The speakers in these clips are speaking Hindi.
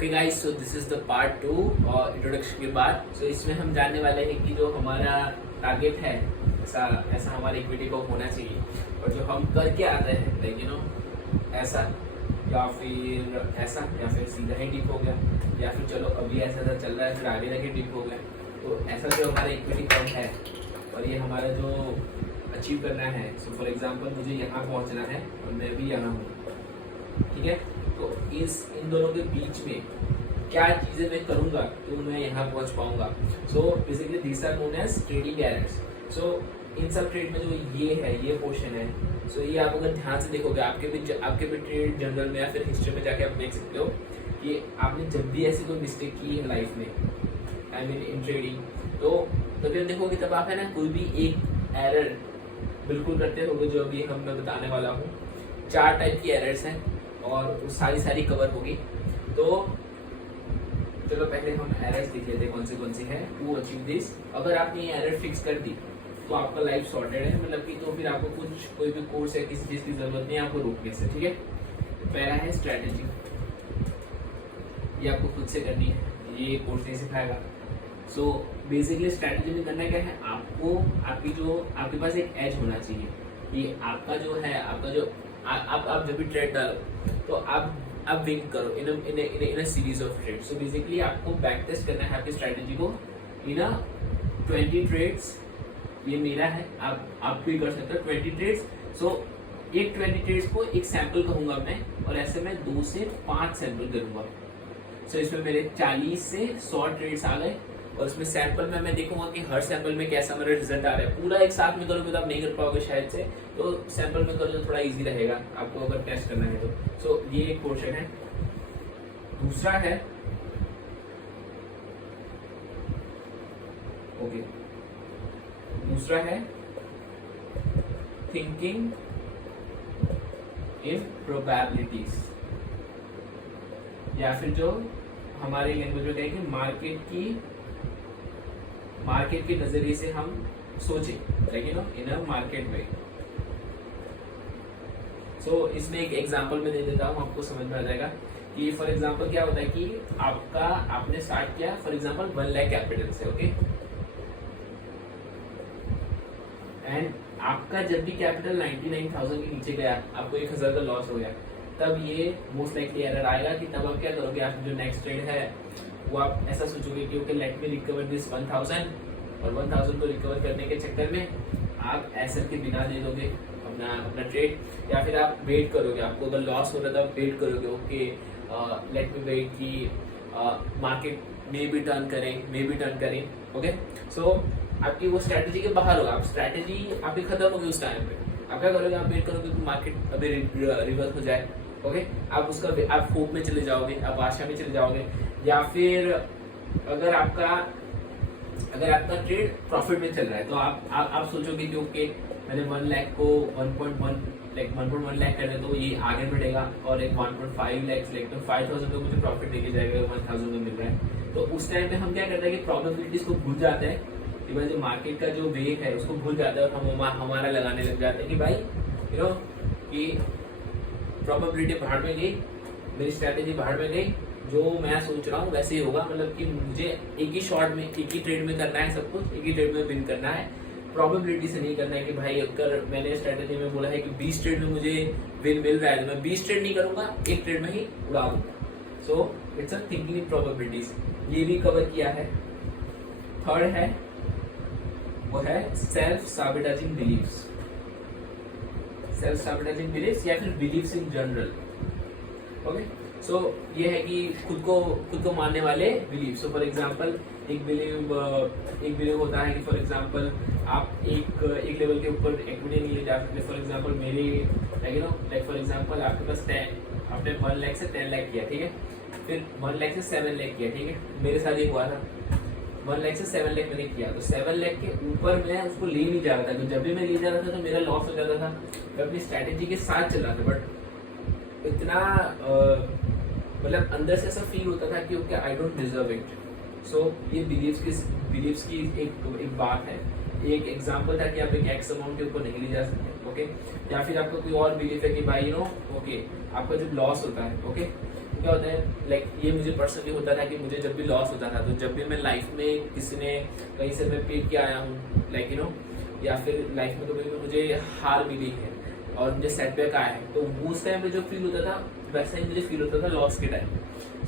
Okay guys, so this is the part 2 और इंट्रोडक्शन के बाद। सो इसमें हम जानने वाले हैं कि जो हमारा टारगेट है ऐसा ऐसा हमारे इक्विटी को होना चाहिए, और जो हम करके आते हैं लाइक ऐसा या फिर ऐसा या फिर सीधा ही डिप हो गया, या फिर चलो अभी ऐसा चल रहा है फिर आगे जाके डिप हो गया। तो ऐसा जो हमारा इक्विटी कम है और ये हमारा जो अचीव करना है, सो फॉर एग्जांपल मुझे यहाँ पहुँचना है और मैं भी यहाँ हूँ, ठीक है। तो इन दोनों के बीच में क्या चीज़ें मैं करूँगा तो मैं यहाँ पहुँच पाऊँगा। So basically this are known as trading errors. So इन सब ट्रेड में जो ये है, ये पोर्शन है, सो ये आप अगर ध्यान से देखोगे आपके भी ट्रेड जर्नल में या फिर हिस्ट्री में जाके आप देख सकते हो कि आपने जब भी ऐसी कोई मिस्टेक की है लाइफ में, आई मीन इन ट्रेडिंग, तो तभी देखोगे तब आप है ना कोई भी एक एरर बिल्कुल करते होगे जो अभी मैं बताने वाला हूँ। 4 टाइप की एरर्स हैं और सारी कवर होगी। तो चलो पहले हम एरर्स देख लेते हैं कौन सी है। टू अचीव दिस, अगर आपने ये एरर फिक्स कर दी तो आपका लाइफ सॉर्टेड है, मतलब कि तो फिर आपको कोई भी कोर्स है किसी चीज़ की जरूरत नहीं है आपको रोकने से, ठीक है। पहला है स्ट्रैटेजी, ये आपको खुद से करनी है, ये कोर्स नहीं सिखाएगा। सो बेसिकली स्ट्रैटेजी में करना क्या है, आपको आपके पास एक एज होना चाहिए कि आपका जो है आप जब भी ट्रेड डालो तो आप विन करो in a series of trade. So basically आपको बैक टेस्ट करना है आपकी स्ट्रैटेजी को इन 20 ट्रेड्स। ये मेरा है, आप भी कर सकते हो 20 ट्रेड्स। सो एक 20 ट्रेड्स को एक सैंपल कहूंगा मैं, और ऐसे मैं 2 से 5 सैंपल करूंगा। सो इसमें मेरे 40 से 100 ट्रेड्स आ गए, और इसमें सैंपल में मैं देखूंगा कि हर सैंपल में कैसा मेरा रिजल्ट आ रहा है। पूरा एक साथ में करोगे तो आप नहीं कर पाओगे शायद से, तो सैंपल में करो तो थोड़ा इजी रहेगा आपको अगर टेस्ट करना है तो। सो ये एक पोर्शन है। दूसरा है थिंकिंग इन प्रोबेबिलिटीज, या फिर जो हमारी लैंग्वेज में कहें कि मार्केट के नजरिए से हम सोचे, लेकिन इन अ मार्केट में। सो इसमें एक एग्जांपल में दे देता हूँ, आपको समझ में आ जाएगा कि फॉर एग्जांपल क्या होता है कि आपने स्टार्ट किया फॉर एग्जांपल 1 लाख कैपिटल से, ओके। एंड आपका जब भी कैपिटल 99,000 के नीचे गया, आपको 1,000 का लॉस हो गया, तब ये मोस्ट लाइकली एरर आएगा कि तब आप क्या करोगे, आप जो नेक्स्ट ट्रेड है वो आप ऐसा सोचोगे कि okay let me recover this 1,000, और 1,000 को रिकवर करने के चक्कर में आप एसएल के बिना दे दोगे अपना ट्रेड, या फिर आप वेट करोगे। आपको अगर लॉस हो रहा था आप वेट करोगे, ओके लेट मी वेट कि मार्केट में भी टर्न करें, ओके। सो आपकी वो स्ट्रैटेजी के बाहर होगा, आप स्ट्रैटेजी आपकी खत्म होगी उस टाइम पे। आप क्या करोगे, आप वेट करोगे कि मार्केट अभी रिवर्स हो जाए, ओके। आप होप में चले जाओगे, आप आशा में चले जाओगे, या फिर अगर आपका ट्रेड प्रॉफिट में चल रहा है तो आप सोचोगे कि ओके मैंने 1 लाख को 1.1 लाख कर दे तो ये आगे बढ़ेगा, और एक 1.5 लाख सेलेक्ट तो 5,000 को मुझे प्रॉफिट देके जाएगा, 1,000 में मिल रहा है। तो उस टाइम पे हम क्या करते हैं कि प्रोबेबिलिटीज को भूल जाते हैं कि भाई जो मार्केट का जो वेग है उसको भूल जाते हैं, और हम हमारा लगाने लग जाते हैं कि भाई कि प्रोबेबिलिटी बाहर में गई, मेरी स्ट्रैटेजी बाहर में गई, जो मैं सोच रहा हूँ वैसे ही होगा, मतलब कि मुझे एक ही शॉट में एक ही ट्रेड में करना है, सब कुछ एक ही ट्रेड में विन करना है, प्रोबेबिलिटी से नहीं करना है कि भाई अगर मैंने स्ट्रैटेजी में बोला है कि 20 ट्रेड में मुझे विन मिल रहा है तो मैं 20 ट्रेड नहीं करूंगा, एक ट्रेड में ही उड़ा दूंगा। So it's a thinking in probabilities, ये भी कवर किया है। थर्ड है वो है सेल्फ सैबोटेजिंग बिलीव्स, या फिर बिलीव्स इन जनरल, ओके। सो ये है कि खुद को मानने वाले बिलीव। सो फॉर एग्जांपल एक बिलीव होता है कि फॉर एग्जांपल आप एक लेवल के ऊपर इक्विटी नहीं ले जा सकते। फॉर एग्जांपल मेरे लाइक फॉर एग्जांपल आपके पास आपने 1 लाख से 10 लाख किया, ठीक है, फिर 1 लाख से 7 लाख किया, ठीक है। मेरे साथ ये हुआ था, 1 लाख से 7 लाख मैंने किया, तो 7 लाख के ऊपर मैं उसको ले नहीं जा रहा था, तो जब भी मैं ले जा रहा था तो मेरा लॉस हो जाता था। मैं अपनी स्ट्रैटेजी के साथ चल रहा था, बट इतना मतलब अंदर से ऐसा फील होता था कि okay I don't deserve it. So ये बिलीव्स की एक बात है। एक एग्जांपल था कि आप एक एक्स अमाउंट के ऊपर नहीं ले जा सकते, ओके। या फिर आपका कोई और बिलीफ है कि भाई ओके आपका जब लॉस होता है, ओके, तो क्या होता है लाइक ये मुझे पर्सनली होता था कि मुझे जब भी लॉस होता था, तो जब भी मैं लाइफ में किसी ने कहीं से मैं पीट के आया हूँ लाइक यू नो, या फिर लाइफ में कभी भी मुझे हार मिली है और मुझे सेटबैक आया है, तो उस टाइम पे जो फील होता था वैसा ही मुझे फील होता था लॉस के टाइम।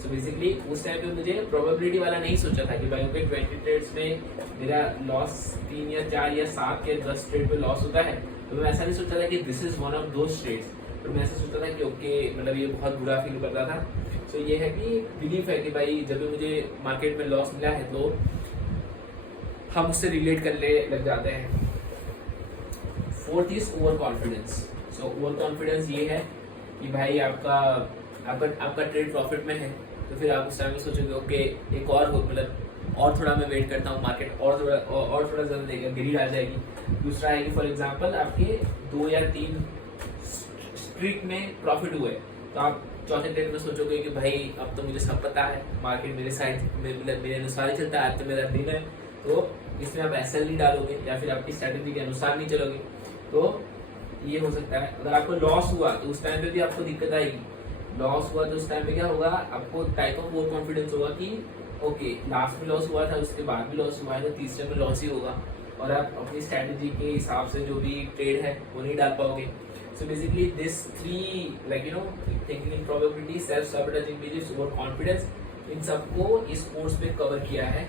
सो बेसिकली उस टाइम पे मुझे प्रोबेबिलिटी वाला नहीं सोचा था कि भाई ओके 20 ट्रेड्स में मेरा लॉस 3 या 4 या 7 या 10 ट्रेड पे लॉस होता है, तो मैं ऐसा नहीं सोचा था कि this is one of those trades, पर मैं ऐसा सोचता था कि ओके मतलब ये बहुत बुरा फील करता था। सो ये है कि बिलीफ है कि भाई जब भी मुझे मार्केट में लॉस मिला है तो हम उससे रिलेट करने लग जाते हैं। Fourth is over confidence. So over confidence ये है कि भाई आपका ट्रेड प्रॉफिट में है, तो फिर आप उस टाइम में सोचोगे ओके एक और हो, मतलब और थोड़ा मैं वेट करता हूँ, मार्केट और थोड़ा ज़्यादा देगा, गिरी आ जाएगी। दूसरा है कि फॉर एग्जांपल आपके 2 या 3 स्ट्रीक में प्रॉफिट हुए, तो आप चौथे ट्रेड में सोचोगे कि भाई अब तो मुझे सब पता है, मार्केट मेरे साइड में मतलब मेरे अनुसार ही चलता है, आज तो मेरा दिन है, तो इसमें आप एसएल नहीं डालोगे या फिर आपकी स्ट्रैटेजी के अनुसार नहीं चलोगे। तो ये हो सकता है। अगर आपको लॉस हुआ तो उस टाइम पे भी आपको दिक्कत आएगी। लॉस हुआ तो उस टाइम पे क्या होगा, आपको टाइप ऑफ ओवर कॉन्फिडेंस होगा कि ओके लास्ट में लॉस हुआ था, उसके बाद भी लॉस हुआ है, तो तीसरे में लॉस ही होगा और आप अपनी स्ट्रैटेजी के हिसाब से जो भी ट्रेड है वो नहीं डाल पाओगे। So basically this 3 like you know thinking in probability, self-sabotaging beliefs, over confidence, इन सबको इस कोर्स पे कवर किया है।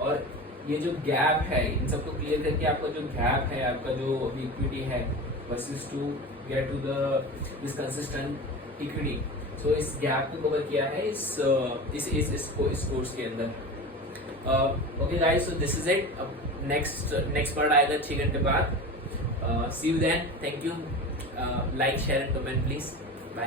और ये जो गैप है इन सबको क्लियर करके आपका जो गैप है, आपका जो अभी इक्विटी है versus to get to this consistent equity, so इस गैप को कवर किया है इस कोर्स के अंदर। Okay guys, so this is it. अब नेक्स्ट पार्ट आएगा 6 घंटे बाद। See you then, thank you. Like, share and comment please. Bye.